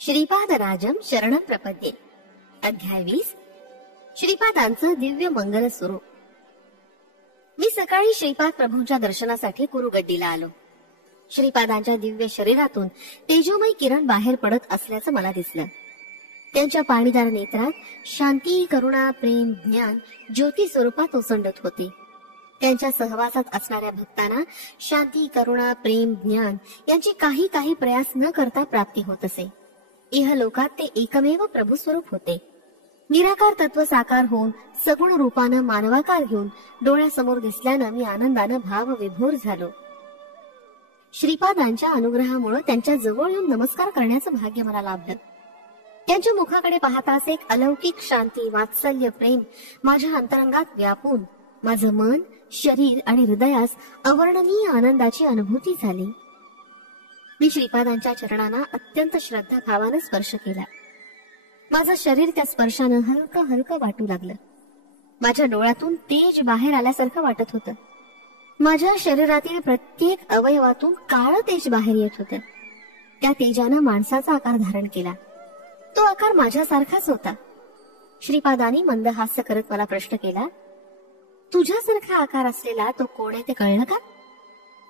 श्रीपादराजम शरणं प्रपद्ये. अध्याय 20. श्रीपादांचं दिव्य मंगल स्वरूप. मी सकाळी श्रीपाद प्रभूंच्या दर्शनासाठी कुरुगड्डीला आलो. श्रीपादांच्या दिव्य शरीरातून तेजोमय किरण बाहेर पडत असल्याचं मला दिसलं. त्यांच्या पाणीदार नेत्रात शांती, करुणा, प्रेम, ज्ञान ज्योती स्वरूपात ओसंडत होते. त्यांच्या सहवासात असणाऱ्या भक्तांना शांती, करुणा, प्रेम, ज्ञान यांची काही प्रयास न करता प्राप्ती होत असे. इहलोकात ते एकमेव प्रभू स्वरूप होते. निराकार तत्व साकार होऊन सगुण रूपानं मानवाकार घेऊन डोळ्यासमोर दिसल्यानं मी आनंदानं भावविभोर झालो. श्रीपादांच्या अनुग्रहामुळे त्यांच्या जवळ येऊन नमस्कार करण्याचं भाग्य मला लाभलं. त्यांच्या मुखाकडे पाहताच एक अलौकिक शांती, वात्सल्य, प्रेम माझ्या अंतरंगात व्यापून माझं मन, शरीर आणि हृदयास अवर्णनीय आनंदाची अनुभूती झाली. मी श्रीपादांच्या चरणांना अत्यंत श्रद्धा भावानं स्पर्श केला. माझं शरीर त्या स्पर्शानं हलकं हलकं वाटू लागलं. माझ्या डोळ्यातून तेज बाहेर आल्यासारखं वाटत होतं. माझ्या शरीरातील प्रत्येक अवयवातून काळं तेज बाहेर येत होतं. त्या तेजानं माणसाचा आकार धारण केला. तो आकार माझ्यासारखाच होता. श्रीपादांनी मंद हास्य करत मला प्रश्न केला, तुझ्यासारखा आकार असलेला तो कोण आहे ते कळलं का?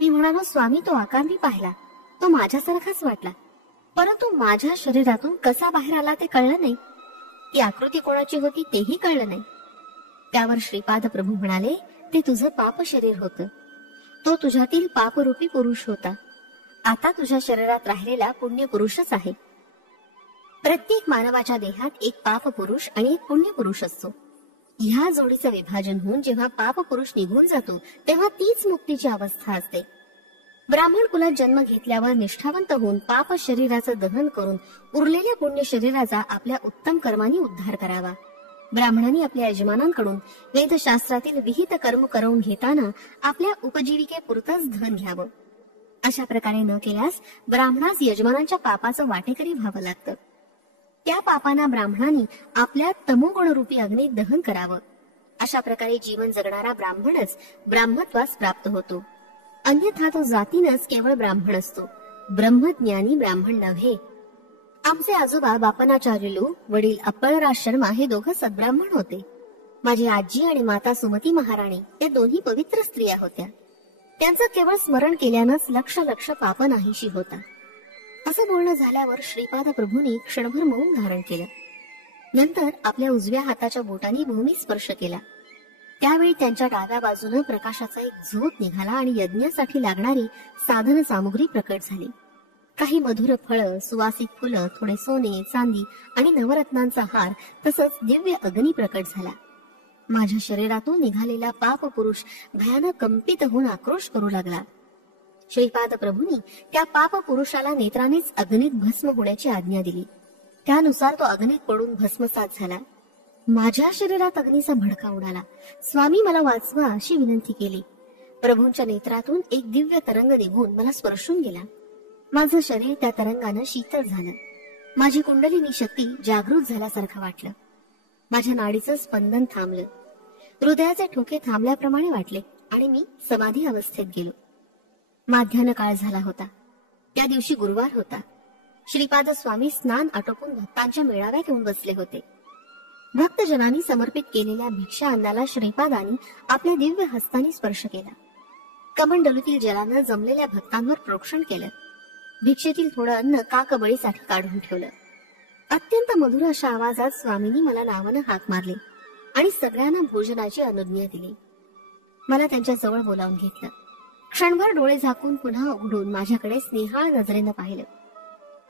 मी म्हणालो, स्वामी, तो आकार मी पाहिला, तो माझ्यासारखाच वाटला, परंतु माझ्या शरीरातून कसा बाहेर आला ते कळलं नाही. ती आकृती कोणाची होती तेही कळलं नाही. त्यावर श्रीपाद प्रभू म्हणाले, ते तुझं पाप शरीर होतं. तो तुझ्यातील पापरूपी पुरुष होता. आता तुझ्या शरीरात राहिलेला पुण्य पुरुषच आहे. प्रत्येक मानवाच्या देहात एक पाप पुरुष आणि एक पुण्य पुरुष असतो. ह्या जोडीचं विभाजन होऊन जेव्हा पाप पुरुष निघून जातो तेव्हा तीच मुक्तीची अवस्था असते. ब्राह्मण कुलात जन्म घेतल्यावर निष्ठावंत होऊन पाप शरीराचं दहन करून उरलेल्या पुण्य शरीराचा आपल्या उत्तम कर्मांनी उद्धार करावा. ब्राह्मणांनी आपल्या यजमानांकडून वेदशास्त्रातील विहित कर्म करवून घेताना आपल्या उपजीविकेपुरतंच धन घ्यावं. अशा प्रकारे न केल्यास ब्राह्मणास यजमानांच्या पापाचं वाटेकरी व्हावं लागतं. त्या पापांना ब्राह्मणांनी आपल्या तमोगुणरूपी अग्नीत दहन करावं. अशा प्रकारे जीवन जगणारा ब्राह्मणच ब्राह्मत्वास प्राप्त होतो. अन्यथा तो जातीनच केवळ ब्राह्मण असतो, ब्रह्मज्ञानी ब्राह्मण नव्हे. आमचे आजोबा बापनाचार्युलू, वडील अप्पळराज शर्मा हे दोघं सद्ब्राह्मण होते. माझी आजी आणि माता सुमती महाराणी या दोन्ही पवित्र स्त्रिया होत्या. त्यांचं केवळ स्मरण केल्यानंच लक्ष लक्ष पाप नाहीशी होता. असं बोलणं झाल्यावर श्रीपाद प्रभूंनी क्षणभर मौन धारण केलं. नंतर आपल्या उजव्या हाताच्या बोटांनी भूमी स्पर्श केला. त्यावेळी त्यांच्या डाव्या बाजूने प्रकाशाचा एक झोत निघाला आणि यज्ञासाठी लागणारी साधन सामुग्री प्रकट झाली. काही मधुर फळं, सुवासिक फुलं, थोडे सोने, चांदी आणि नवरत्नांचा हार तसंच दिव्य अग्नी प्रकट झाला. माझ्या शरीरातून निघालेला पाप पुरुष भयानक कंपित होऊन आक्रोश करू लागला. श्रीपाद प्रभूंनी त्या पाप पुरुषाला नेत्रानेच अग्नीत भस्म होण्याची आज्ञा दिली. त्यानुसार तो अग्नीत पडून भस्मसात झाला. माझ्या शरीरात अग्नीचा भडका उडाला. स्वामी, मला वाचवा अशी विनंती केली. प्रभूंच्या नेत्रातून एक दिव्य तरंग निघून मला स्पर्शून गेला. माझं शरीर त्या तरंगानं शीतल झालं. माझी कुंडलिनी शक्ती जागृत झाल्यासारखं वाटलं. माझ्या नाडीचं स्पंदन थांबलं. हृदयाचे ठोके थांबल्याप्रमाणे वाटले आणि मी समाधी अवस्थेत गेलो. माध्यान्ह काळ झाला होता. त्या दिवशी गुरुवार होता. श्रीपाद स्वामी स्नान आटोपून भक्तांच्या मेळाव्यात येऊन बसले होते. भक्तजनांनी समर्पित केलेल्या भिक्षा अन्नाला श्रीपादांनी आपल्या दिव्य हस्तांनी स्पर्श केला. कमंडलूतील जलानं जमलेल्या भक्तांवर प्रोक्षण केलं. भिक्षेतील थोडं अन्न काकबळीसाठी काढून ठेवलं. अत्यंत मधुर अशा आवाजात स्वामींनी मला नावानं हाक मारले आणि सगळ्यांना भोजनाची अनुज्ञा दिली. मला त्यांच्या जवळ बोलावून घेतलं. क्षणभर डोळे झाकून पुन्हा उघडून माझ्याकडे स्नेहाळ नजरेनं पाहिलं.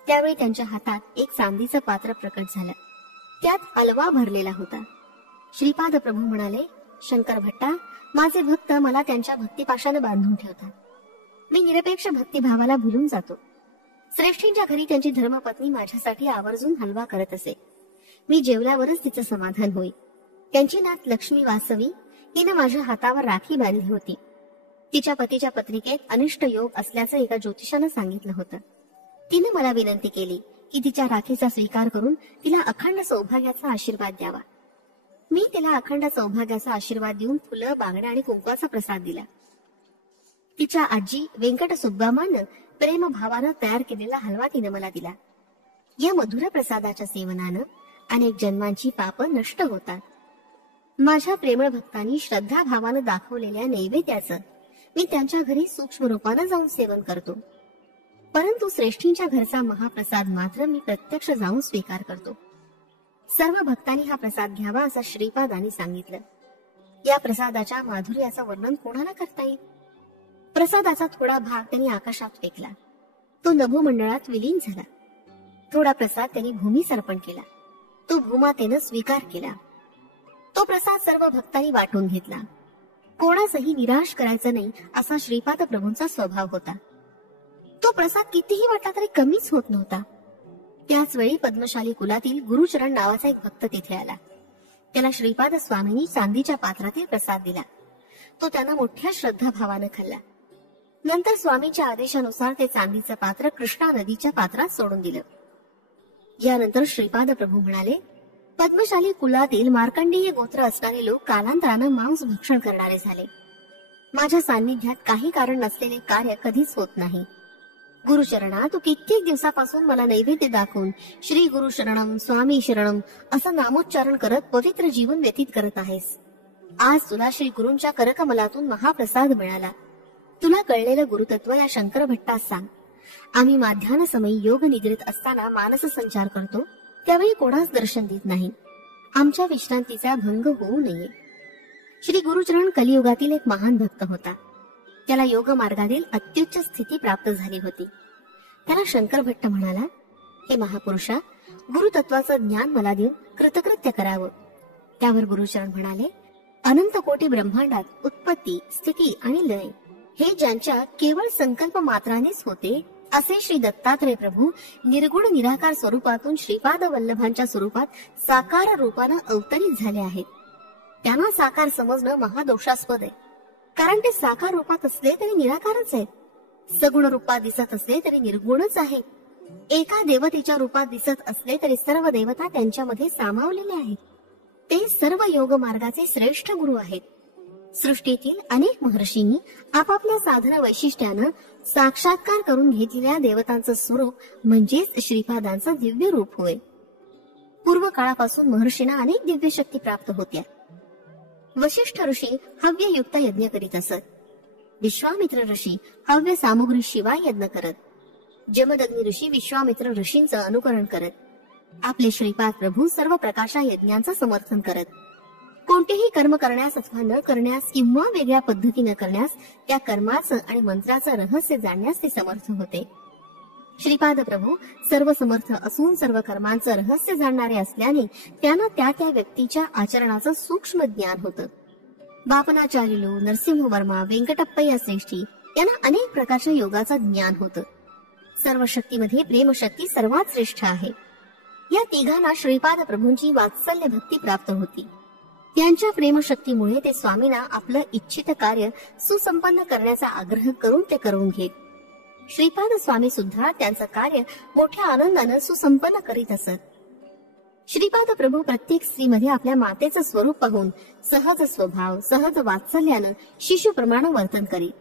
त्यावेळी त्यांच्या हातात एक चांदीचं पात्र प्रकट झालं. त्यात हलवा भरलेला होता. श्रीपाद प्रभू म्हणाले, शंकर भट्टा, माझे भक्त मला त्यांच्या भक्तिपाशाने बांधून ठेवतात. मी निरपेक्ष भक्तिभावाला भुलून जातो. श्रेष्ठींच्या घरी त्यांची धर्मपत्नी माझ्यासाठी आवर्जून हलवा करत असे. मी जेवल्यावरच तिचं समाधान होई. त्यांची नात लक्ष्मी वासवी हिनं माझ्या हातावर राखी बांधली होती. तिच्या पतीच्या पत्रिकेत अनिष्ट योग असल्याचं एका ज्योतिषानं सांगितलं होतं. तिने मला विनंती केली की तिच्या राखीचा स्वीकार करून तिला अखंड सौभाग्याचा आशीर्वाद द्यावा. मी तिला अखंड सौभाग्याचा आशीर्वाद देऊन फुलं, बांगड्या आणि कुंकवाचा प्रसाद दिला. तिच्या आजी व्यंकट सुब्बामानं प्रेमभावानं तयार केलेला हलवा तिने मला दिला. या मधुर प्रसादाच्या सेवनानं अनेक जन्मांची पाप नष्ट होतात. माझ्या प्रेमळ भक्तांनी श्रद्धा भावानं दाखवलेल्या नैवेद्याचं मी त्यांच्या घरी सूक्ष्म रूपानं जाऊन सेवन करतो. परंतु श्रेष्ठींच्या घरचा महाप्रसाद मात्र मी प्रत्यक्ष जाऊन स्वीकार करतो. सर्व भक्तांनी हा प्रसाद घ्यावा असं श्रीपादांनी सांगितलं. या प्रसादाच्या माधुर्याचं वर्णन कोणाला करता येईल. प्रसादाचा थोडा भाग त्यांनी आकाशात फेकला. तो नभोमंडळात विलीन झाला. थोडा प्रसाद त्यांनी भूमीस अर्पण केला. तो भूमातेनं स्वीकार केला. तो प्रसाद सर्व भक्तांनी वाटून घेतला. कोणासही निराश करायचं नाही असा श्रीपाद प्रभूंचा स्वभाव होता. तो प्रसाद कितीही वाटला तरी कमीच होत नव्हता. त्याच वेळी पद्मशाली कुलातील गुरुचरण नावाचा एक भक्त तिथे आला. त्याला श्रीपाद स्वामींनी चांदीच्या पात्रातील प्रसाद दिला. तो त्यानं मोठ्या श्रद्धाभावानं खाल्ला. नंतर स्वामींच्या आदेशानुसार ते चांदीचं पात्र कृष्णा नदीच्या पात्रात सोडून दिलं. यानंतर श्रीपाद प्रभू म्हणाले, पद्मशाली कुलातील मार्कंडेय गोत्र असणारे लोक कालांतरानं मांस भक्षण करणारे झाले. माझ्या सान्निध्यात काही कारण नसलेले कार्य कधीच होत नाही. गुरुचरणा, तू कित्येक दिवसापासून मला नैवेद्य दाखवून श्री गुरु शरणम, स्वामी शरणम असं नामोच्चारण करत पवित्र जीवन व्यतीत करत आहेस. आज तुला श्री गुरूंच्या करकमलातून महाप्रसाद मिळाला. तुला कळलेलं गुरुतत्व या शंकर भट्टास सांग. आम्ही माध्यान्ह समयी योग निद्रेत असताना मानस संचार करतो, त्यावेळी कोणास दर्शन देत नाही. आमच्या विश्रांतीचा भंग होऊ नये. श्री गुरुचरण कलियुगातील एक महान भक्त होता. त्याला योग मार्गातील अत्युच्च स्थिती प्राप्त झाली होती. त्याला शंकर भट्ट म्हणाला, हे महापुरुषा, गुरुतत्वाचं ज्ञान मला देऊन कृतकृत्य करावं. त्यावर गुरुचरण म्हणाले, अनंत कोटी ब्रह्मांडात उत्पत्ती, स्थिती आणि लय हे ज्यांच्या केवळ संकल्प मात्रानेच होते, असे श्री दत्तात्रय प्रभू निर्गुण निराकार स्वरूपातून श्रीपाद वल्लभांच्या स्वरूपात साकार रूपानं अवतरित झाले आहेत. त्यांना साकार समजणं महादोषास्पद आहे. कारण ते साकार रूपात असले तरी निराकारच आहेत. सगुण रूपात दिसत असले तरी निर्गुणच आहेत. एका देवतेच्या रूपात दिसत असले तरी सर्व देवता त्यांच्यामध्ये सामावलेले आहेत. ते सर्व योग मार्गाचे श्रेष्ठ गुरु आहेत. सृष्टीतील अनेक महर्षींनी आपापल्या साधन वैशिष्ट्यानं साक्षात्कार करून घेतलेल्या देवतांचं स्वरूप म्हणजेच श्रीपादांचं दिव्य रूप होय. पूर्व काळापासून महर्षींना अनेक दिव्य शक्ती प्राप्त होत्या. वशिष्ठ ऋषी हव्ययुक्त यज्ञ करीत असत. विश्वामित्र ऋषी हव्य सामुग्री शिवाय यज्ञ करत. जमदग्नी ऋषी विश्वामित्र ऋषींचं अनुकरण करत. आपले श्रीपाद प्रभू सर्व प्रकाशा यज्ञांचं समर्थन करत. कोणतेही कर्म करण्यास अथवा न करण्यास किंवा वेगळ्या पद्धतीने करण्यास त्या कर्माचं आणि मंत्राचं रहस्य जाणण्यास ते समर्थ होते. श्रीपाद प्रभू सर्व समर्थ असून सर्व कर्मांचं रहस्य जाणणारे असल्याने त्यांना त्या त्या व्यक्तीच्या आचरणाचं सूक्ष्म ज्ञान होतं. बापनाचार्युलू, नरसिंहवर्मा, व्यंकटप्पय्या श्रेष्ठी यांना अनेक प्रकारच्या योगाचं ज्ञान होतं. सर्व शक्तीमध्ये प्रेमशक्ती सर्वात श्रेष्ठ आहे. या तिघांना श्रीपाद प्रभूंची वात्सल्य भक्ती प्राप्त होती. त्यांच्या प्रेमशक्तीमुळे ते स्वामींना आपलं इच्छित कार्य सुसंपन्न करण्याचा आग्रह करून ते करून घेत. श्रीपाद स्वामी सुद्धा त्यांचं कार्य मोठ्या आनंदानं सुसंपन्न करीत असत. श्रीपाद प्रभू प्रत्येक स्त्रीमध्ये आपल्या मातेचं स्वरूप पाहून सहज स्वभाव, सहज वात्सल्यानं शिशुप्रमाणे वर्तन करीत.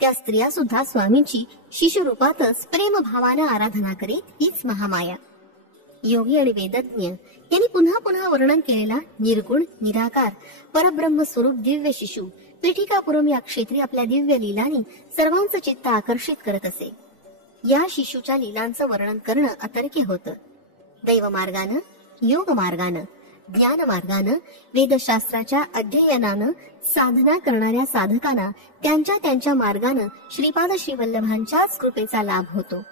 त्या स्त्रिया सुद्धा स्वामींची शिशुरूपातच प्रेमभावानं आराधना करीत. हीच महामाया. योगी आणि वेदज्ञ यांनी पुन्हा पुन्हा वर्णन केलेला निर्गुण निराकार परब्रह्म स्वरूप दिव्य शिशु पीठिकापुरम या क्षेत्री आपल्या दिव्य लीलांनी सर्वांचं चित्त आकर्षित करत असे. या शिशूच्या लीलांचं वर्णन करणं अतर्क्य होतं. दैव मार्गानं, योग मार्गानं, ज्ञान मार्गानं, वेदशास्त्राच्या अध्ययनानं साधना करणाऱ्या साधकांना त्यांच्या त्यांच्या मार्गानं श्रीपाद श्रीवल्लभांच्याच कृपेचा लाभ होतो.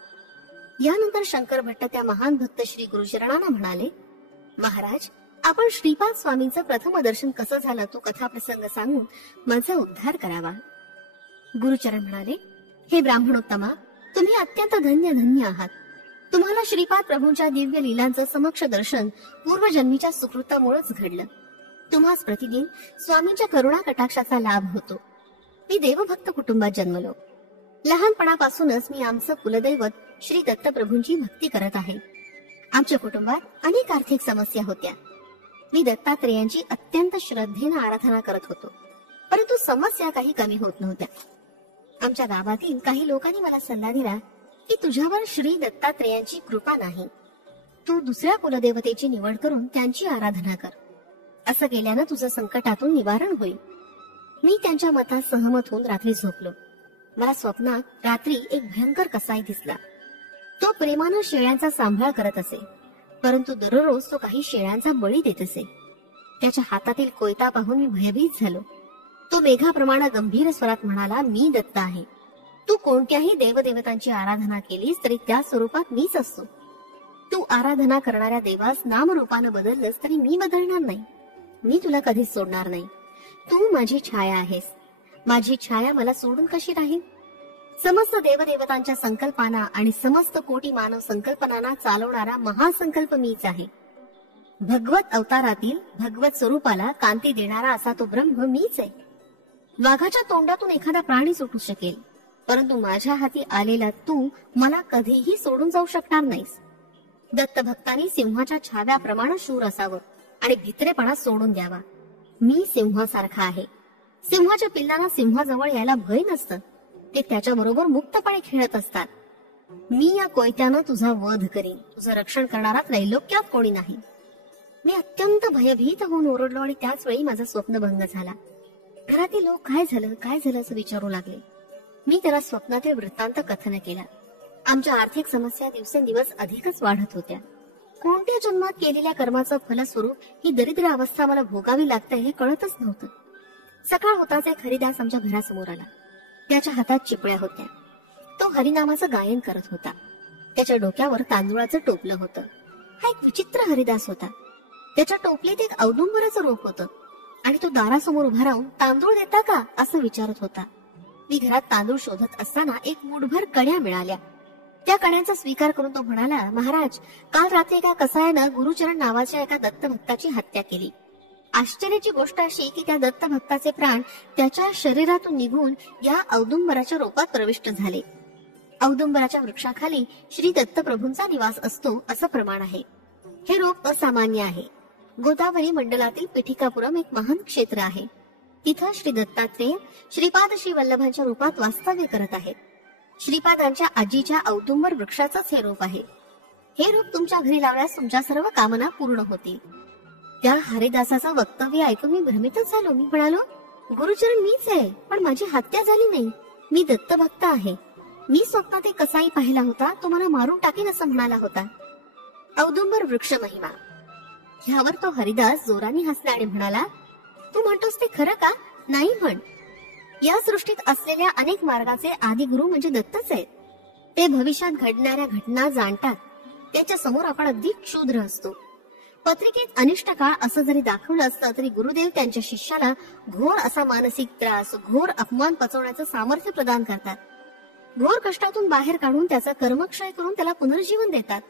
यानंतर शंकर भट्ट त्या महान भक्त श्री गुरुचरणांना म्हणाले, महाराज, आपण श्रीपाद स्वामींचं प्रथम दर्शन कसं झालं तो कथाप्रसंग सांगून माझा उद्धार करावा. गुरुचरण म्हणाले, हे ब्राह्मणोत्तमा, तुम्ही अत्यंत धन्य धन्य आहात. तुम्हाला श्रीपाद प्रभूंच्या दिव्य लीलांचं समक्ष दर्शन पूर्वजन्मीच्या सुकृतामुळेच घडलं. तुम्हास प्रतिदिन स्वामींच्या करुणा कटाक्षाचा लाभ होतो. मी देवभक्त कुटुंबात जन्मलो. लहानपणापासूनच मी आमचं कुलदैवत श्री दत्तप्रभूंची भक्ती करत आहे. आमच्या कुटुंबात अनेक आर्थिक समस्या होत्या. मी दत्तात्रेयांची अत्यंत श्रद्धेनं आराधना करत होतो, परंतु समस्या काही कमी होत नव्हत्या. आमच्या गावातील काही लोकांनी मला सल्ला दिला की तुझ्यावर श्री दत्तात्रेयांची कृपा नाही, तू दुसऱ्या कुलदेवतेची निवड करून त्यांची आराधना कर. असं केल्यानं तुझं संकटातून निवारण होईल. मी त्यांच्या मतात सहमत होऊन रात्री झोपलो. मला स्वप्नात रात्री एक भयंकर कसाई दिसला. तो प्रेमानं शेळ्यांचा सांभाळ करत असे, परंतु दररोज तो काही शेळ्यांचा बळी देत असे. त्याच्या हातातील कोयता पाहून मी भयभीत झालो. तो मेघाप्रमाणे गंभीर स्वरात म्हणाला, मी दत्त आहे. तू कोणत्याही देवदेवतांची आराधना केलीस तरी त्या स्वरूपात मीच असतो. तू आराधना करणाऱ्या देवास नामरूपानं बदललंस तरी मी बदलणार नाही. मी तुला कधीच सोडणार नाही. तू माझी छाया आहेस. माझी छाया मला सोडून कशी राहील? समस्त देवदेवतांच्या संकल्पना आणि समस्त कोटी मानव संकल्पनांना चालवणारा महासंकल्प मीच आहे. भगवत अवतारातील भगवत स्वरूपाला कांती देणारा असा तो ब्रह्म मीच आहे. वाघाच्या तोंडातून एखादा प्राणी सुटू शकेल, परंतु माझ्या हाती आलेला तू मला कधीही सोडून जाऊ शकणार नाहीस. दत्त भक्तांनी सिंहाच्या छाव्याप्रमाणे शूर असावं आणि भित्रेपणा सोडून द्यावा. मी सिंहासारखा आहे. सिंहाच्या पिल्लांना सिंहाजवळ यायला भय नसतं. ते त्याच्याबरोबर मुक्तपणे खेळत असतात. मी या कोयत्यानं तुझा वध करीन. तुझं रक्षण करणारा त्रैलोक्यात कोणी नाही. मी अत्यंत भयभीत होऊन ओरडलो आणि त्याच वेळी माझा स्वप्नभंग झाला. घरातील लोक काय झालं असं विचारू लागले. मी त्याला स्वप्नातील वृत्तांत कथन केला. आमच्या आर्थिक समस्या दिवसेंदिवस अधिकच वाढत होत्या. कोणत्या जन्मात केलेल्या कर्माचं फलस्वरूप ही दरिद्र अवस्था मला भोगावी लागते हे कळतच नव्हतं. सकाळ होताच एक हरिदास आमच्या घरासमोर आला. त्याच्या हातात चिपळ्या होत्या. तो हरिनामाचं गायन करत होता. त्याच्या डोक्यावर तांदुळाचं टोपलं होतं. हा एक विचित्र हरिदास होता. त्याच्या टोपलीत एक औदुंबराचं रोप होतं आणि तो दारासमोर उभा राहून तांदूळ देता का असं विचारत होता. मी घरात तांदूळ शोधत असताना एक मूठभर कण्या मिळाल्या. त्या कण्यांचा स्वीकार करून तो म्हणाला, महाराज, काल रात्री एका कसायानं गुरुचरण नावाच्या एका दत्तभक्ताची हत्या केली. आश्चर्याची गोष्ट अशी की त्या दत्तभक्ताचे प्राण त्याच्या शरीरातून निघून या औदुंबराच्या रोपात प्रविष्ट झाले. औदुंबराच्या वृक्षाखाली श्री दत्तप्रभूंचा निवास असतो असं प्रमाण आहे. हे रोप असामान्य आहे. गोदावरी मंडलातील पिठिकापुरम एक महान क्षेत्र आहे. तिथं श्री दत्तात्रेय श्रीपाद श्री वल्लभांच्या रूपात वास्तव्य करत आहेत. श्रीपादांच्या आजीच्या औदुंबर वृक्षाचंच हे रोप आहे. हे रोप तुमच्या घरी लावल्यास तुमच्या सर्व कामना पूर्ण होतील. त्या हरिदासाचं वक्तव्य ऐकून मी भ्रमितच झालो. मी म्हणालो, गुरुचरण मीच आहे, पण माझी हत्या झाली नाही. मी दत्तभक्त आहे. मी स्वप्नात एक कसाई पाहिला होता. तो मला मारून टाकेन असं म्हणाला होता. औदुंबर वृक्ष महिमा. ह्यावर तो हरिदास जोराने हसला आणि म्हणाला, तू म्हणतोस ते खरं का? नाही म्हण. या सृष्टीत असलेल्या अनेक मार्गाचे आदिगुरु म्हणजे दत्तच आहेत. ते भविष्यात घडणाऱ्या घटना जाणतात. त्याच्या समोर आपण अगदी क्षुद्र असतो. पत्रिकेत अनिष्ट काळ असं जरी दाखवलं असतं तरी गुरुदेव त्यांच्या शिष्याला घोर असा मानसिक त्रास, घोर अपमान पचवण्याचं सामर्थ्य प्रदान करतात. घोर कष्टातून बाहेर काढून त्याचा कर्मक्षय करून त्याला पुनर्जीवन देतात.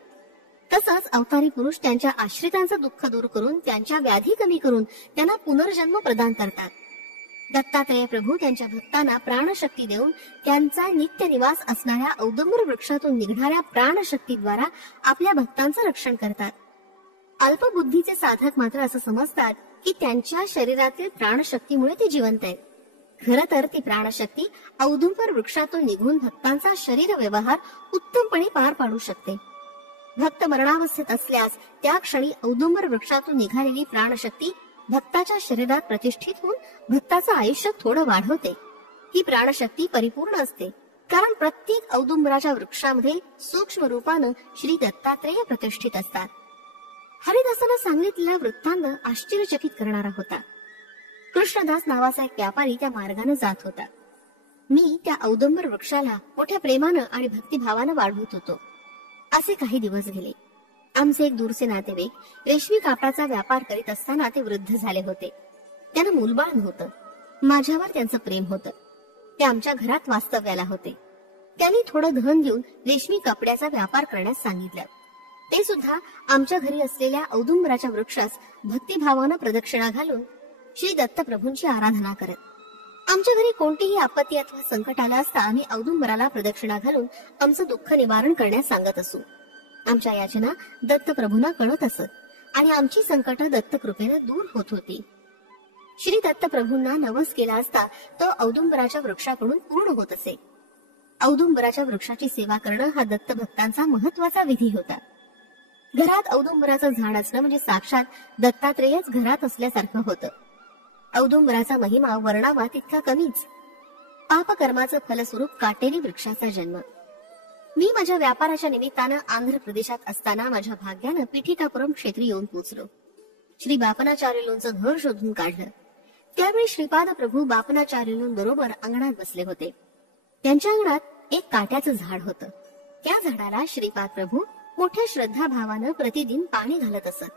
तसंच अवतारी पुरुष त्यांच्या आश्रितांचं दुःख दूर करून त्यांच्या व्याधी कमी करून त्यांना पुनर्जन्म प्रदान करतात. दत्तात्रेय प्रभू त्यांच्या भक्तांना प्राणशक्ती देऊन त्यांचा नित्य निवास असणाऱ्या औदुंबर वृक्षातून निघणाऱ्या प्राणशक्तीद्वारा आपल्या भक्तांचं रक्षण करतात. अल्पबुद्धीचे साधक मात्र असं समजतात की त्यांच्या शरीरातील प्राणशक्तीमुळे ते जिवंत आहेत. खरं तर ती प्राणशक्ती औदुंबर वृक्षातून निघून भक्तांचा शरीर व्यवहार उत्तमपणे पार पाडू शकते. भक्त मरणावस्थेत असल्यास त्या क्षणी औदुंबर वृक्षातून निघालेली प्राणशक्ती भक्ताच्या शरीरात प्रतिष्ठित होऊन भक्ताचं आयुष्य थोडं वाढवते. ही प्राणशक्ती परिपूर्ण असते, कारण प्रत्येक औदुंबराच्या वृक्षामध्ये सूक्ष्म रूपानं श्री दत्तात्रेय प्रतिष्ठित असतात. हरिदासानं सांगितलेला वृत्तांत आश्चर्यचकित करणारा होता. कृष्णदास नावाचा एक व्यापारी त्या मार्गाने जात होता. मी त्या औदुंबर वृक्षाला मोठ्या प्रेमानं आणि भक्तिभावानं वाढवत होतो. असे काही दिवस गेले. आमचे एक दूरचे नातेवाईक रेशमी कापडाचा व्यापार करीत असताना ते वृद्ध झाले होते. त्यांना मूलबाळ नव्हतं. माझ्यावर त्यांचं प्रेम होतं. ते आमच्या घरात वास्तव्याला होते. त्यांनी थोडं धन देऊन रेशमी कपड्याचा व्यापार करण्यास सांगितलं. ते सुद्धा आमच्या घरी असलेल्या औदुंबराच्या वृक्षास भक्तिभावानं प्रदक्षिणा घालून श्री दत्तप्रभूंची आराधना करत. आमच्या घरी कोणतीही आपत्ती अथवा संकट आलं असता आम्ही औदुंबराला प्रदक्षिणा घालून आमचं दुःख निवारण करण्यास सांगत असू. आमच्या याचना दत्तप्रभूंना कळत असत आणि आमची संकट दत्तकृपेनं दूर होत होती. श्री दत्तप्रभूंना नवस केला असता तो औदुंबराच्या वृक्षाकडून पूर्ण होत असे. औदुंबराच्या वृक्षाची सेवा करणं हा दत्तभक्तांचा महत्वाचा विधी होता. घरात औदुंबराचं झाड असणं म्हणजे साक्षात दत्तात्रेयच घरात असल्यासारखं होतं. औदुंबराचा महिमा वर्णावा तितका कमीच. पापकर्माचं फलस्वरूप काटेरी वृक्षाचा जन्म. मी माझ्या व्यापाराच्या निमित्तानं आंध्र प्रदेशात असताना माझ्या भाग्यानं पिठिकापुरम क्षेत्री येऊन पोचलो. श्री बापनाचार्युलूंचं घर शोधून काढलं. त्यावेळी श्रीपाद प्रभू बापनाचार्युलूंबरोबर अंगणात बसले होते. त्यांच्या अंगणात एक काट्याचं झाड होतं. त्या झाडाला श्रीपाद प्रभू मोठ्या श्रद्धाभावानं प्रतिदिन पाणी घालत असत.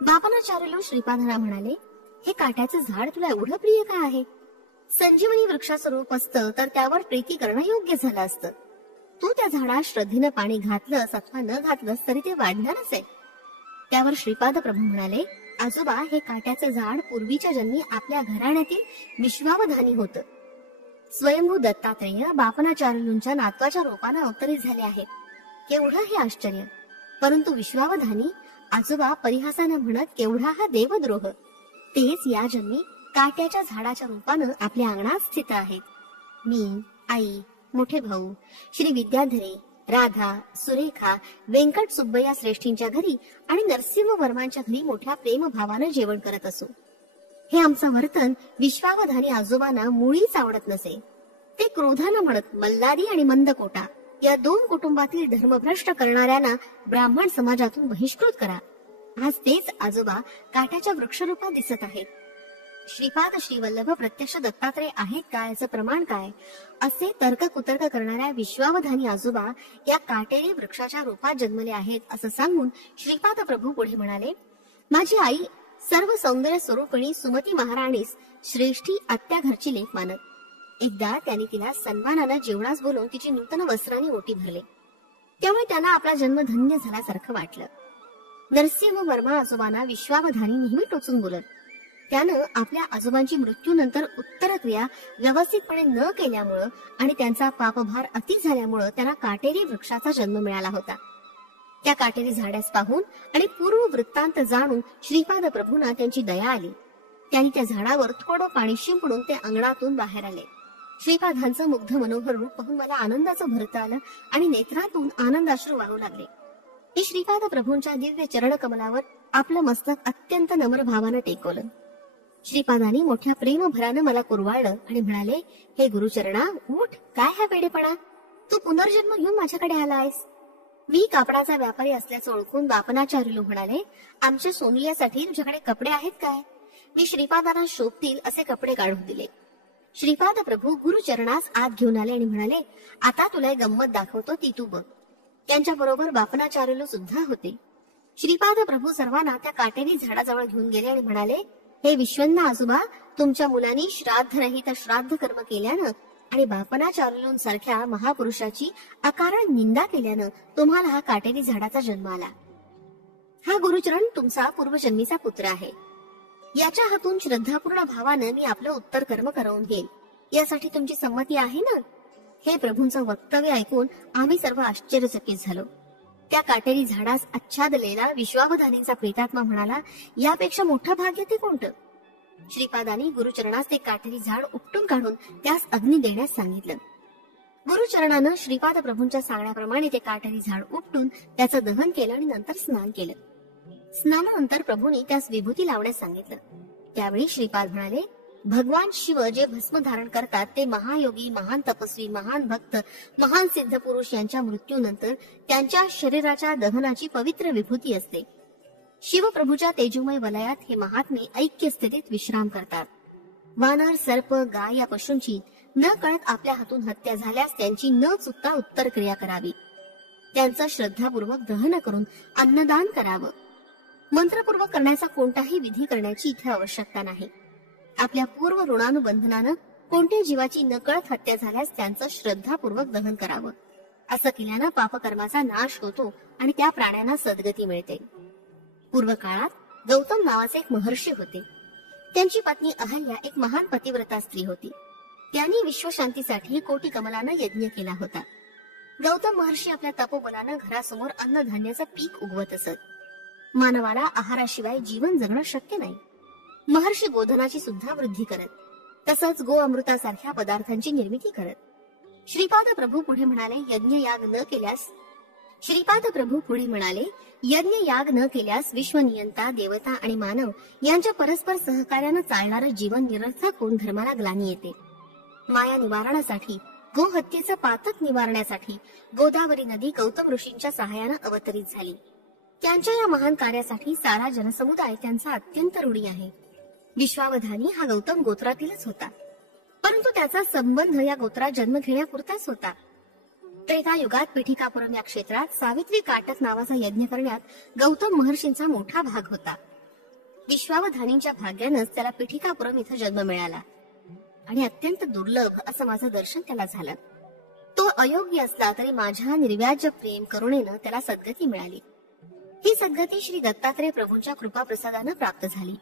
बापनाचार्युलू श्रीपादांना म्हणाले, हे काट्याचं झाड तुला एवढं प्रिय का आहे? संजीवनी वृक्षाचं रूप असतं तर त्यावर प्रीती करणं योग्य झालं असतं. तू त्या झाडात श्रद्धेनं पाणी घातलंस अथवा न घातलंस तरी ते वाढणारच आहे. त्यावर श्रीपाद प्रभू म्हणाले, आजोबा, हे काट्याचं झाड पूर्वीच्या जन्मी आपल्या घराण्यातील विश्वावधानी होतं. स्वयंभू दत्तात्रेय बापनाचार्युलूंच्या नातवाच्या रूपानं अवतरित झाले आहेत. केवढं हे आश्चर्य! परंतु विश्वावधानी आजोबा परिहासानं म्हणत, केवढा हा देवद्रोह! तेच या जन्मी काट्याच्या झाडाच्या रूपानं आपल्या अंगणात स्थित आहेत. मी, आई, मोठे भाऊ, श्री विद्याधरे, राधा, सुरेखा, व्यंकट सुब्बय्या श्रेष्ठींच्या घरी आणि नरसिंह वर्मांच्या घरी मोठ्या प्रेमभावानं जेवण करत असो. हे आमचं वर्तन विश्वावधानी आजोबांना मुळीच आवडत नसे. ते क्रोधानं म्हणत, मल्लारी आणि मंदकोटा या दोन कुटुंबातील धर्मभ्रष्ट करणाऱ्यांना ब्राह्मण समाजातून बहिष्कृत करा. आज तेच आजोबा काट्याच्या वृक्षरूपात दिसत आहेत. श्रीपाद श्रीवल्लभ प्रत्यक्ष दत्तात्रेय आहेत काय, याचं प्रमाण काय, असे तर्क कुतर्क करणाऱ्या विश्वावधानी आजोबा या काटेरी वृक्षाच्या रूपात जन्मले आहेत असं सांगून श्रीपाद प्रभू पुढे म्हणाले, माझी आई सर्व सौंदर्य स्वरूपिणी सुमती महाराणीस श्रेष्ठी आत्या घरची लेक मानत. एकदा त्यांनी तिला सन्मानानं जेवणास बोलवून तिची नूतन वस्त्रांनी ओटी भरले. त्यामुळे त्यांना आपला जन्म धन्य झाल्यासारखं वाटलं. नरसिंह वर्मा आजोबांना विश्वावधानी नेहमी टोचून बोलत. त्यानं आपल्या आजोबांची मृत्यूनंतर उत्तरक्रिया व्यवस्थितपणे न केल्यामुळं आणि त्यांचा पापभार अति झाल्यामुळं त्यांना काटेरी वृक्षाचा जन्म मिळाला होता. त्या काटेरी झाड्यास पाहून आणि पूर्व वृत्तांत जाणून श्रीपाद प्रभूंना त्यांची दया आली. त्यांनी त्या झाडावर थोडं पाणी शिंपडून ते अंगणातून बाहेर आले. श्रीपादांचं मुग्ध मनोहर रूप पाहून मला आनंदाचं भरत आलं आणि नेत्रातून आनंदाश्रू वाहू लागले. मी श्रीपाद प्रभूंच्या दिव्य चरण कमलावर आपलं मस्तक अत्यंत नम्र भावानं टेकवलं. श्रीपादांनी मोठ्या प्रेमभरानं मला कुरवाळलं आणि म्हणाले, हे गुरुचरणा, उठ, काय हा वेडेपणा, तू पुनर्जन्म घेऊन माझ्याकडे आला आहेस. मी कापडाचा व्यापारी असल्याचं ओळखून बापनाचार्युलू म्हणाले, आमच्या सोनुल्यासाठी तुझ्याकडे कपडे आहेत काय? मी श्रीपादांना शोभतील असे कपडे काढून दिले. श्रीपाद प्रभू गुरुचरणास आत घेऊन आले आणि म्हणाले, आता तुला एक गंमत दाखवतो, ती तू बघ. त्यांच्या बरोबर बापनाचार्युलू सुद्धा होते. श्रीपाद प्रभू सर्वांना त्या काटेरी झाडाजवळ घेऊन गेले आणि म्हणाले, हे विश्वन्ना आजोबा, तुमच्या मुलांनी श्राद्धरहित श्राद्ध कर्म केल्यानं आणि बापनाचार्युलूंसारख्या महापुरुषाची अकारण निंदा केल्यानं तुम्हाला हा काटेरी झाडाचा जन्म आला. हा गुरुचरण तुमचा पूर्वजन्मीचा पुत्र आहे. याच्या हातून श्रद्धापूर्ण भावानं मी आपलं उत्तर कर्म करवून घेईल. यासाठी तुमची संमती आहे ना? हे प्रभूंचं वक्तव्य ऐकून आम्ही सर्व आश्चर्यचकित झालो. त्या काटेरी झाडास आच्छादलेला विश्वावधानींचा प्रेतात्मा म्हणाला, यापेक्षा मोठं भाग्य ते कोणतं? श्रीपादांनी गुरुचरणास ते काटेरी झाड उपटून काढून त्यास अग्नी देण्यास सांगितलं. गुरुचरणानं श्रीपाद प्रभूंच्या सांगण्याप्रमाणे ते काटेरी झाड उपटून त्याचं दहन केलं आणि नंतर स्नान केलं. स्नानानंतर प्रभूंनी त्यास विभूती लावण्यास सांगितलं. त्यावेळी श्रीपाद म्हणाले, भगवान शिव जे भस्म धारण करतात ते महायोगी, महान तपस्वी, महान भक्त, महान सिद्ध पुरुष यांच्या मृत्यूनंतर त्यांच्या शरीराच्या दहनाची पवित्र विभूती असते. शिवप्रभूच्या तेजोमय वलयात हे महात्मे ऐक्य स्थितीत विश्राम करतात. वानर, सर्प, गाय या पशूंची न कळत आपल्या हातून हत्या झाल्यास त्यांची न चुकता उत्तर क्रिया करावी. त्यांचं श्रद्धापूर्वक दहन करून अन्नदान करावं. मंत्रपूर्वक करण्याचा कोणताही विधी करण्याची इथे आवश्यकता नाही. आपल्या पूर्व ऋणानुबंधनानं कोणत्या जीवाची नकळत हत्या झाल्यास त्यांचं श्रद्धापूर्वक दहन करावं. असं केल्यानं पापकर्माचा नाश होतो आणि त्या प्राण्यांना सद्गती मिळते. पूर्व काळात गौतम नावाचे एक महर्षी होते. त्यांची पत्नी अहल्या एक महान पतिव्रता स्त्री होती. त्यांनी विश्वशांतीसाठी कोटी कमलानं यज्ञ केला होता. गौतम महर्षी आपल्या तपोबलानं घरासमोर अन्नधान्याचं पीक उगवत असत. मानवाला आहाराशिवाय जीवन जगणं शक्य नाही. महर्षी गोधनाची सुद्धा वृद्धी करत, तसंच गो अमृतासारख्या पदार्थांची निर्मिती करत. श्रीपाद प्रभू पुढे म्हणाले, यज्ञ याग न केल्यास श्रीपाद प्रभू पुढे म्हणाले, यज्ञ याग न केल्यास विश्वनियंता, देवता आणि मानव यांच्या परस्पर सहकार्यानं चालणारं जीवन निरर्थक होऊन धर्माला ग्लानी येते. माया निवारणासाठी, गोहत्येचं पातक निवारण्यासाठी गोदावरी नदी गौतम ऋषींच्या सहाय्यानं अवतरित झाली. त्यांच्या या महान कार्यासाठी सारा जनसमुदाय त्यांचा अत्यंत ऋणी आहे. विश्वावधानी हा गौतम गोत्रातीलच होता, परंतु त्याचा संबंध या गोत्रात जन्म घेण्यापुरताच होता. त्रेतायुगात पिठिकापुरम या क्षेत्रात सावित्री काटक नावाचा यज्ञ करण्यात गौतम महर्षींचा मोठा भाग होता. विश्वावधानींच्या भाग्यानंच त्याला पिठिकापुरम इथं जन्म मिळाला आणि अत्यंत दुर्लभ असं माझं दर्शन त्याला झालं. तो अयोग्य असला तरी माझ्या निर्व्याज प्रेम करुणेनं त्याला सद्गती मिळाली. ही सद्गती श्री दत्तात्रय प्रभूंच्या कृपाप्रसादानं प्राप्त झाली.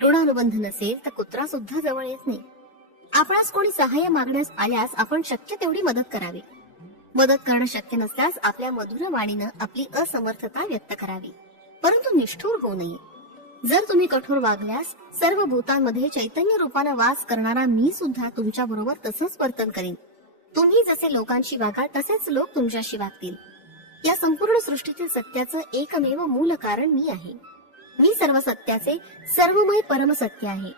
ऋणानुबंध नसेल तर कुत्रा सुद्धा जवळ येत नाही. आपणास कोणी सहाय्य मागण्यास आल्यास आपण शक्य तेवढी मदत करावी. मदत करणं शक्य नसल्यास आपल्या मधुर वाणीनं आपली असमर्थता व्यक्त करावी, परंतु निष्ठुर होऊ नये. जर तुम्ही कठोर वागल्यास सर्व भूतांमध्ये चैतन्य रूपाने वास करणारा मी सुद्धा तुमच्या बरोबर तसंच वर्तन करेन. तुम्ही जसे लोकांशी वागाल तसेच लोक तुमच्याशी वागतील. या संपूर्ण सृष्टीतील सत्याचं एकमेव मूल कारण मी आहे. मी सर्व सत्याचे सर्वमय परमसत्य आहे.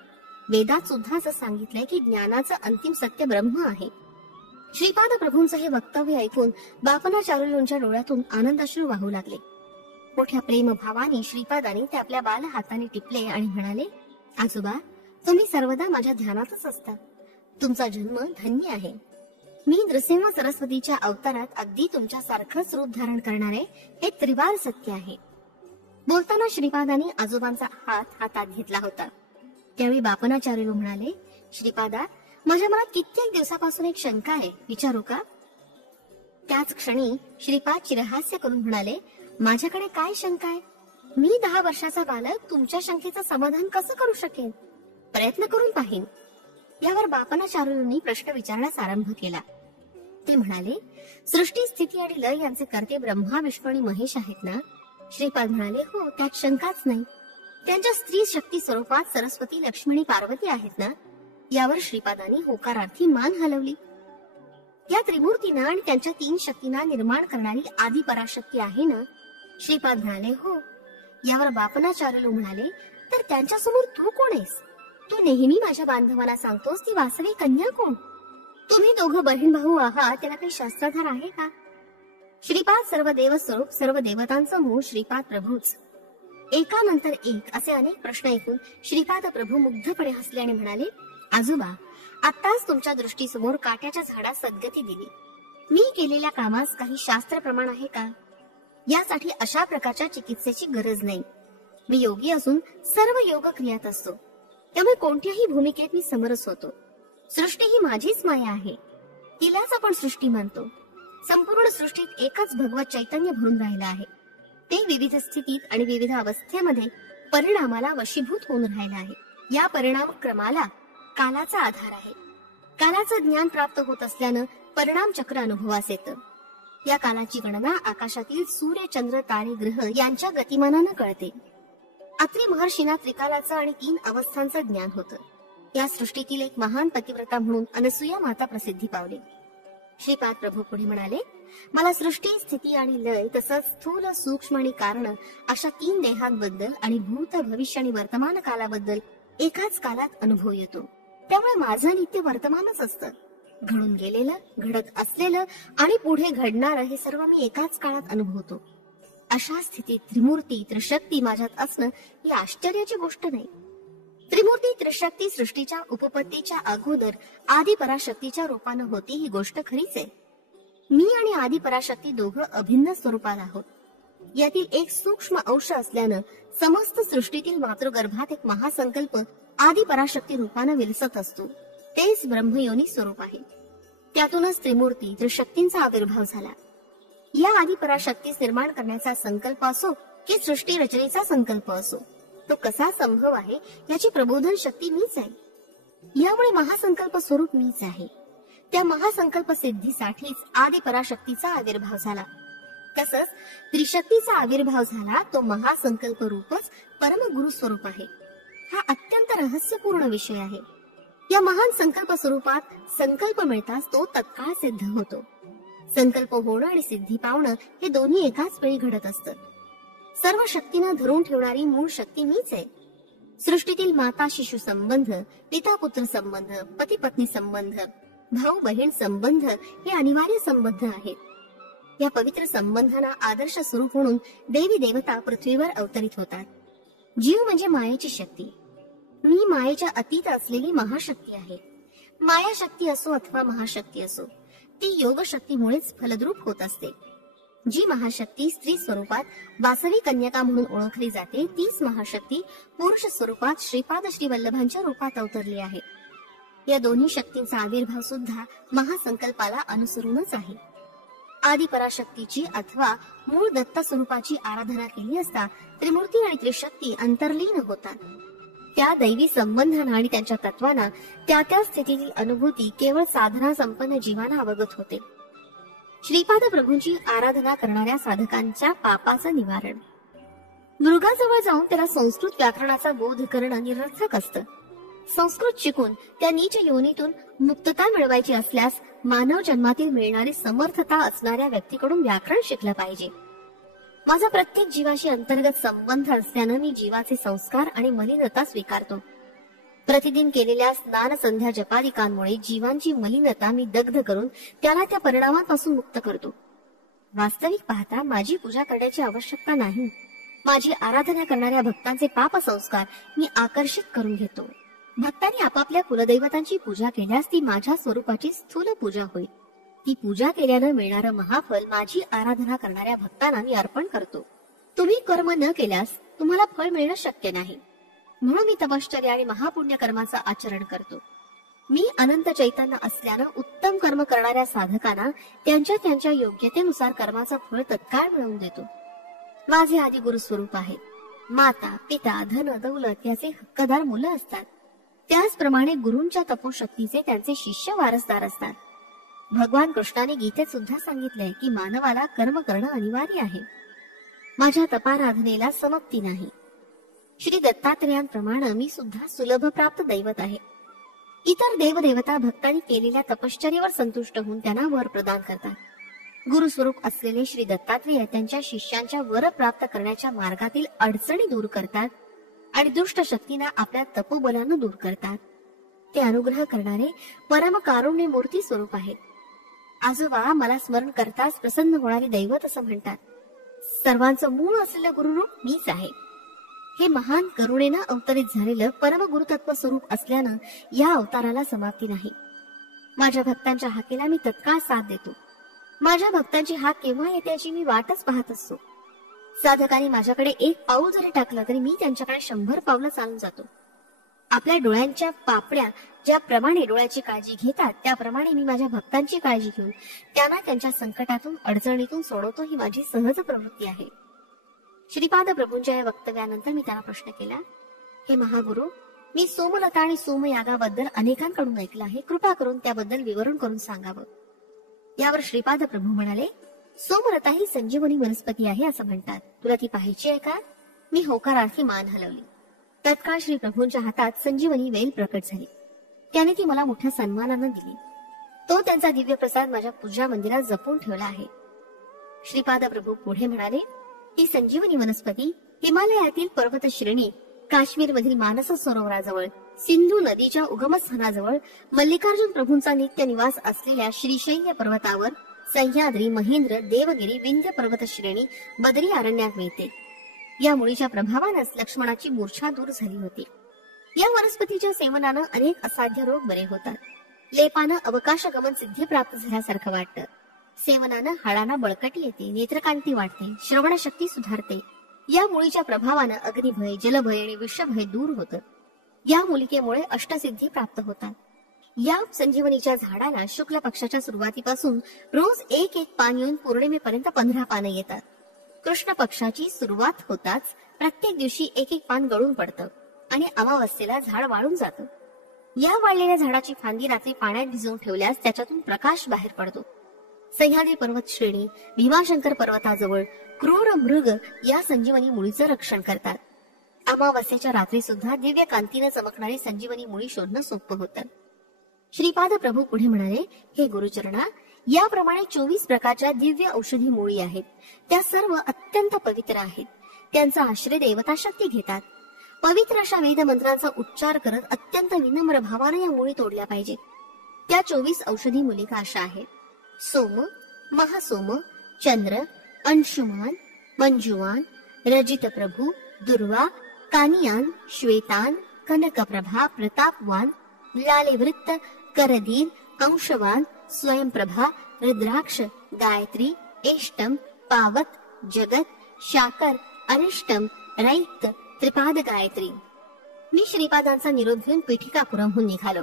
वेदात सुद्धा असं सांगितलंय की ज्ञानाचं अंतिम सत्य ब्रह्म आहे. श्रीपाद प्रभूंचं हे वक्तव्य ऐकून बापनाचार्यूंच्या डोळ्यातून आनंदाश्रू वाहू लागले. मोठ्या प्रेमभावाने श्रीपादांनी ते आपल्या बाल हाताने टिपले आणि म्हणाले, आजोबा, तुम्ही सर्वदा माझ्या ध्यानातच असता. तुमचा जन्म धन्य आहे. मी नृसिंह सरस्वतीच्या अवतारात अगदी तुमच्या सारखंच रूप धारण करणारे हे त्रिवार सत्य आहे. बोलताना श्रीपादांनी आजोबांचा हात हातात घेतला होता. त्यावेळी बापनाचार्य म्हणाले, श्रीपादा, माझ्या मनात कित्येक दिवसापासून एक शंका आहे, विचारू का? त्याच क्षणी श्रीपाद चिरहास्य करून म्हणाले, माझ्याकडे काय शंका आहे? मी 10 वर्षाचा बालक तुमच्या शंकेचं समाधान कसं करू शकेन? प्रयत्न करून पाहीन. यावर बापनाचार्यांनी प्रश्न विचारण्यास आरंभ केला. ते म्हणाले, सृष्टी, स्थिती आणि लय यांचे कर्ते ब्रह्मा, विष्णू आणि महेश आहेत ना? श्रीपाद म्हणाले, हो, त्यात शंकाच नाही. त्यांच्या स्त्री शक्ती स्वरूपात सरस्वती, लक्ष्मी आणि पार्वती आहेत ना? यावर श्रीपादांनी होकारार्थी मान हलवली. या त्रिमूर्तींना आणि त्यांच्या 3 शक्तींना निर्माण करणारी आदी पराशक्ती आहे ना? श्रीपाद म्हणाले, हो. यावर बापनाचार्य म्हणाले, तर त्यांच्या समोर तू कोण आहेस? तू नेहमी माझ्या बांधवांना सांगतोस ती वासवी कन्या कोण? तुम्ही दोघं बहीण भाऊ आहात, त्याला काही शास्त्राधार आहे का? श्रीपाद सर्व देव स्वरूप, सर्व देवतांचं मूळ श्रीपाद प्रभूच. एकानंतर एक असे अनेक प्रश्न ऐकून श्रीपाद प्रभू मुग्धपणे हसले आणि म्हणाले, आजोबा, आत्ताच तुमच्या दृष्टीसमोर काट्याच्या झाडात सद्गती दिली. मी केलेल्या कामास काही शास्त्र प्रमाण आहे का? यासाठी अशा प्रकारच्या चिकित्सेची गरज नाही. मी योगी असून सर्व योग क्रियात असतो, त्यामुळे कोणत्याही भूमिकेत मी समरस होतो. सृष्टी ही माझीच माया आहे, तिलाच आपण सृष्टी मानतो. संपूर्ण सृष्टीत एकच भगवत चैतन्य भरून राहिलं आहे. ते विविध स्थितीत आणि विविध अवस्थेमध्ये परिणामाला वशीभूत होऊन राहिलं आहे. या परिणाम क्रमाला कालाचा आधार आहे. कालाचं ज्ञान प्राप्त होत असल्यानं परिणाम चक्र अनुभवास येतं. या कालाची गणना आकाशातील सूर्य, चंद्र, तारे, ग्रह यांच्या गतिमानानं कळते. अत्रि महर्षींना त्रिकालाचं आणि 3 अवस्थांचं ज्ञान होतं. या सृष्टीतील एक महान पतिव्रता म्हणून अनसूया माता प्रसिद्धी पावली. श्रीपाद प्रभू पुढे म्हणाले, मला सृष्टी, स्थिती आणि लय तसंच स्थूल, सूक्ष्म आणि कारण अशा 3 देहांबद्दल आणि भूत, भविष्य आणि वर्तमान कालाबद्दल एकाच कालात अनुभव येतो. त्यामुळे माझं नित्य वर्तमानच असतं. घडून गेलेलं, घडत असलेलं आणि पुढे घडणारं हे सर्व मी एकाच काळात अनुभवतो. अशा स्थितीत त्रिमूर्ती, त्रिशक्ती माझ्यात असणं ही आश्चर्याची गोष्ट नाही. त्रिमूर्ती, त्रिशक्ती सृष्टीच्या उपपत्तीच्या अगोदर आदी पराशक्तीच्या रूपानं होती ही गोष्ट खरीच आहे. मी आणि आदी पराशक्ती दोघं अभिन्न स्वरूपात आहोत. यातील एक सूक्ष्म अंश असल्यानं समस्त सृष्टीतील मातृगर्भात एक महासंकल्प आदी पराशक्ती रूपानं विलसत असतो. तेच ब्रह्मयोनी स्वरूप आहे. त्यातूनच त्रिमूर्ती, त्रिशक्तींचा आविर्भाव झाला. या आदी पराशक्तीस निर्माण करण्याचा संकल्प असो की सृष्टी रचनेचा संकल्प असो, तो कसा संभव आहे याची प्रबोधन शक्ती मीच आहे. यामुळे महासंकल्प स्वरूप मीच आहे. त्या महासंकल्प सिद्धीसाठीच आदी पराशक्तीचा आविर्भाव झाला. तसंच त्रिशक्तीचा आविर्भाव झाला, तो महासंकल्प रूपच परमगुरु स्वरूप आहे. हा अत्यंत रहस्यपूर्ण विषय आहे. या महान संकल्प स्वरूपात संकल्प मिळताच तो तत्काळ सिद्ध होतो. संकल्प होणं आणि सिद्धी पावणं हे दोन्ही एकाच वेळी घडत असतं. सर्व शक्तींना धरून ठेवणारी मूळ शक्ती मीच आहे. सृष्टीतील माता शिशु संबंध, पिता पुत्र संबंध, पती पत्नी संबंध, भाऊ बहीण संबंध हे अनिवार्य संबंध आहेत. या पवित्र संबंधांना आदर्श स्वरूप म्हणून देवी देवता पृथ्वीवर अवतरित होतात. जीव म्हणजे मायेची शक्ती. मी मायेच्या अतीत असलेली महाशक्ती आहे. माया शक्ती असो अथवा महाशक्ती असो, ती योग शक्तीमुळेच फलद्रूप होत असते. जी महाशक्ती स्त्री स्वरूपात वासवी कन्यका म्हणून ओळखली जाते, तीच महाशक्ती पुरुष स्वरूपात श्रीपाद श्री वल्लभांच्या रूपात अवतरली आहे. या दोन्ही शक्तींचा आविर्भाव सुद्धा महासंकल्पाला अनुसरूनच आहे. आदी पराशक्तीची अथवा मूळ दत्त स्वरूपाची आराधना केली असता त्रिमूर्ती आणि त्रिशक्ती अंतर्लीन होतात. त्या दैवी संबंधांना आणि त्यांच्या तत्वांना त्या त्या स्थितीतील अनुभूती केवळ साधना संपन्न जीवांना अवगत होते. श्रीपाद प्रभूंची आराधना करणाऱ्या साधकांच्या पापाचं निवारण. मृगाजवळ जाऊन त्याला संस्कृत व्याकरणाचा बोध करणं निरर्थक असतं. संस्कृत शिकून त्या नीच योनीतून मुक्तता मिळवायची असल्यास मानव जन्मातील मिळणारी समर्थता असणाऱ्या व्यक्तीकडून व्याकरण शिकलं पाहिजे. माझा प्रत्येक जीवाशी अंतर्गत संबंध असल्यानं मी जीवाचे संस्कार आणि मलिनता स्वीकारतो. प्रतिदिन केलेल्या स्नान संध्या जपादिकांमुळे जीवांची मलिनता मी दग्ध करून त्याला त्या परिणामांपासून मुक्त करतो. वास्तविक पाहता माझी पूजा करण्याची आवश्यकता नाही. माझी आराधना करणाऱ्या भक्तांचे पाप संस्कार मी आकर्षित करून घेतो. भक्तांनी आपापल्या कुलदैवतांची पूजा केल्यास ती माझ्या स्वरूपाची स्थूल पूजा होईल. ती पूजा केल्यानं मिळणारं महाफल माझी आराधना करणाऱ्या भक्तांना मी अर्पण करतो. तुम्ही कर्म न केल्यास तुम्हाला फळ मिळणं शक्य नाही. म्हणून मी तपश्चर्या आणि महापुण्य कर्माचं आचरण करतो. मी अनंत चैतन्य असल्यानं उत्तम कर्म करणाऱ्या साधकांना त्यांच्या त्यांच्या योग्यतेनुसार कर्माचं फळ तत्काळ मिळवून देतो. माझे आदी गुरु स्वरूप आहेत. माता पिता धन दौलत याचे हक्कदार मुलं असतात. त्याचप्रमाणे गुरूंच्या तपोशक्तीचे त्यांचे शिष्य वारसदार असतात. भगवान कृष्णाने गीतेत सुद्धा सांगितलंय की मानवाला कर्म करणं अनिवार्य आहे. माझ्या तपाराधनेला समाप्ती नाही. श्री दत्तात्रेयांप्रमाणे मी सुद्धा सुलभ प्राप्त दैवत आहे. इतर देवदेवता भक्तांनी केलेल्या तपश्चर्येवर संतुष्ट होऊन त्यांना वर प्रदान करतात. गुरुस्वरूप असलेले श्री दत्तात्रेय त्यांच्या शिष्यांच्या वर प्राप्त करण्याच्या मार्गातील अडचणी दूर करतात आणि दुष्ट शक्तींना आपल्या तपोबलानं दूर करतात. ते अनुग्रह करणारे परम कारुण्य मूर्ती स्वरूप आहेत. आजोबा मला स्मरण करताच प्रसन्न होणारी दैवत असं म्हणतात. सर्वांचं मूळ असलेलं गुरुरूप मीच आहे. हे महान करुणेनं अवतरित झालेलं परम गुरुतत्व स्वरूप असल्यानं या अवताराला समाप्ती नाही. माझ्या भक्तांच्या हाकेला मी तत्काळ साथ देतो. माझ्या भक्तांची हाक केव्हा येते याची मी वाटच पाहत असतो. साधकांनी माझ्याकडे एक पाऊल जरी टाकलं तरी मी त्यांच्याकडे 100 पावलं चालून जातो. आपल्या डोळ्यांच्या पापड्या ज्याप्रमाणे डोळ्याची काळजी घेतात त्याप्रमाणे मी माझ्या भक्तांची काळजी घेऊन त्यांना त्यांच्या संकटातून अडचणीतून सोडवतो ही माझी सहज प्रवृत्ती आहे. श्रीपाद प्रभूंच्या या वक्तव्यानंतर मी त्यांना प्रश्न केला, हे महागुरु, मी सोमलता आणि सोमयागाबद्दल अनेकांकडून ऐकलं आहे. कृपा करून त्याबद्दल विवरण करून सांगावं. यावर श्रीपाद प्रभू म्हणाले, सोमलता ही संजीवनी वनस्पती आहे असं म्हणतात. तुला ती पाहायची आहे का? मी होकारार्थी मान हलवली. तत्काळ श्री प्रभूंच्या हातात संजीवनी वेल प्रकट झाली. त्याने ती मला मोठ्या सन्मानानं दिली. तो त्यांचा दिव्य प्रसाद माझ्या पूजा मंदिरात जपून ठेवला आहे. श्रीपाद प्रभू पुढे म्हणाले, ही संजीवनी वनस्पती हिमालयातील पर्वत श्रेणी, काश्मीर मधील मानस सरोवराजवळ, सिंधू नदीच्या उगमस्थानाजवळ, मल्लिकार्जुन प्रभूंचा नित्य निवास असलेल्या श्रीशैल्य पर्वतावर, सह्याद्री, महेंद्र, देवगिरी, विंध्य पर्वत श्रेणी, बदरी अरण्यात मिळते. या मुळीच्या प्रभावानंच लक्ष्मणाची मूर्छा दूर झाली होती. या वनस्पतीच्या सेवनानं अनेक असाध्य रोग बरे होतात. लेपानं अवकाश गमन सिद्धी प्राप्त झाल्यासारखं वाटतं. सेवनानं हाडांना बळकटी येते, नेत्रकांती वाढते, श्रवणशक्ती सुधारते. या मुळीच्या प्रभावानं अग्निभय, जलभय आणि विषभय दूर होतं. या मूलिकेमुळे अष्टसिद्धी प्राप्त होतात. या संजीवनीच्या झाडाला शुक्ल पक्षाच्या सुरुवातीपासून रोज एक पान येऊन पौर्णिमेपर्यंत 15 पानं येतात. कृष्ण पक्षाची सुरुवात होताच प्रत्येक दिवशी एक पान गळून पडतं आणि अमावस्येला झाड वाळून जातं. या वाळलेल्या झाडाची फांदी रात्री पाण्यात भिजवून ठेवल्यास त्याच्यातून प्रकाश बाहेर पडतो. सह्याद्री पर्वत श्रेणी, भीमाशंकर पर्वताजवळ क्रूर मृग या संजीवनी मुळीचं रक्षण करतात. अमावस्येच्या रात्री सुद्धा दिव्य कांतीनं चमकणारी संजीवनी मुळी शोधणं सोपं होतं. श्रीपाद प्रभू पुढे म्हणाले, हे गुरुचरणा, याप्रमाणे 24 प्रकारच्या दिव्य औषधी मुळी आहेत. त्या सर्व अत्यंत पवित्र आहेत. त्यांचा आश्रय देवता शक्ती घेतात. पवित्र अशा वेद मंत्रांचा उच्चार करत अत्यंत विनम्र भावाने या मुळी तोडल्या पाहिजेत. त्या 24 औषधी मूलिका अशा आहेत: सोम, महासोम, चंद्र, अंशुमान, मंजुवान, रजित प्रभू, दुर्वा, कानियान, श्वेतान, कनकप्रभा, प्रतापवान, लालेवृत्त, करदीन, अंशवान, स्वयंप्रभा, रुद्राक्ष, गायत्री, एष्टम, पावक, जगत, शाकर, अरिष्टम, रैक्त, त्रिपाद गायत्री. मी श्रीपादांचा निरोप घेऊन पीठिकापुरमहून निघालो.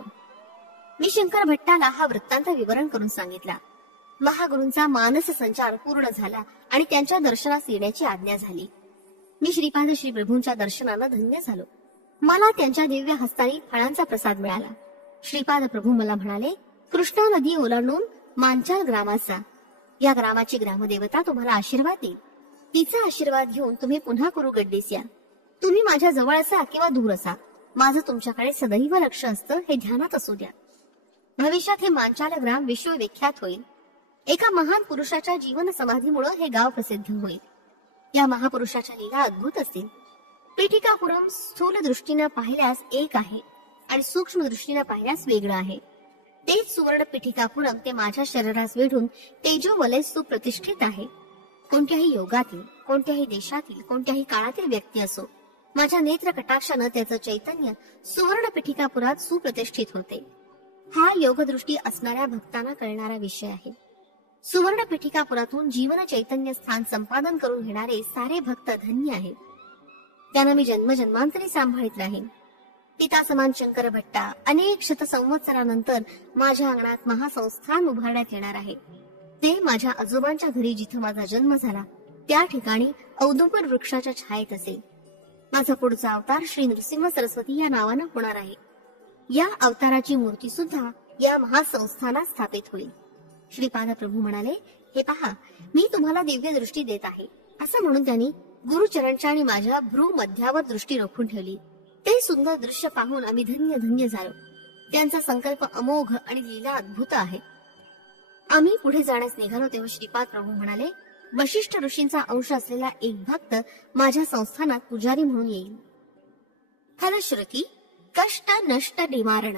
मी शंकर भट्टाला हा वृत्तांत विवरण करून सांगितला. महागुरूंचा मानस संचार पूर्ण झाला आणि त्यांच्या दर्शनास येण्याची आज्ञा झाली. मी श्रीपाद श्री प्रभूंच्या दर्शनानं धन्य झालो. मला त्यांच्या दिव्य हस्तानी फळांचा प्रसाद मिळाला. श्रीपाद प्रभू मला म्हणाले, कृष्णा नदी ओलांडून मांचाल ग्रामात जा. या ग्रामाची ग्रामदेवता तुम्हाला आशीर्वाद देईल. तिचा आशीर्वाद घेऊन तुम्ही पुन्हा कुरुगड्डीस या. तुम्ही माझ्या जवळ असा किंवा दूर असा, माझं तुमच्याकडे सदैव लक्ष असतं हे ध्यानात असू द्या. भविष्यात हे मांचाल ग्राम विश्वविख्यात होईल. एका महान पुरुषाच्या जीवन समाधीमुळे हे गाव प्रसिद्ध होईल. या महापुरुषाच्या लीला अद्भुत असतील. पीठिकापुरम स्थूल दृष्टीनं पाहिल्यास एक आहे आणि सूक्ष्म दृष्टीनं पाहिल्यास वेगळं आहे. तेच सुवर्ण पीठिकापुरम ते माझ्या शरीरास वेढून तेजोवलय सुप्रतिष्ठित आहे. कोणत्याही योगातील, कोणत्याही देशातील, कोणत्याही काळातील व्यक्ती असो, माझ्या नेत्र कटाक्षानं त्याचं चैतन्य सुवर्ण पीठिकापुरात सुप्रतिष्ठित होते. हा योगदृष्टी असणाऱ्या भक्तांना कळणारा विषय आहे. सुवर्ण पीठिकापुरातून जीवन चैतन्य स्थान संपादन करून घेणारे सारे भक्त धन्य आहेत. त्यांना मी जन्मजन्मांतरी सांभाळीत राहीन. पिता समान शंकर भट्टा अनेक शतसंवत्सरानंतर माझ्या अंगणात महासंस्थान उभारण्यात येणार आहे. ते माझ्या आजोबांच्या घरी जिथं माझा जन्म झाला त्या ठिकाणी औदुंबर वृक्षाच्या छायेत असेल. माझा पुढचा अवतार श्री नृसिंह सरस्वती या नावानं होणार आहे. या अवताराची मूर्ती सुद्धा या महासंस्थानात स्थापित होईल. श्रीपाद प्रभू म्हणाले, हे पहा, मी तुम्हाला दिव्य दृष्टी देत आहे. असं म्हणून त्यांनी गुरुचरणच्या आणि माझ्या भ्रू मध्यावर दृष्टी रोखून ठेवली. ते सुंदर दृश्य पाहून आम्ही धन्य धन्य झालो. त्यांचा संकल्प अमोघ आणि लीला अद्भुत आहे. आम्ही पुढे जाण्यास निघालो तेव्हा श्रीपाद प्रभू म्हणाले, वशिष्ठ ऋषींचा अंश असलेला एक भक्त माझ्या संस्थानात पुजारी म्हणून येईल. फलश्रुती कष्ट नष्ट निवारण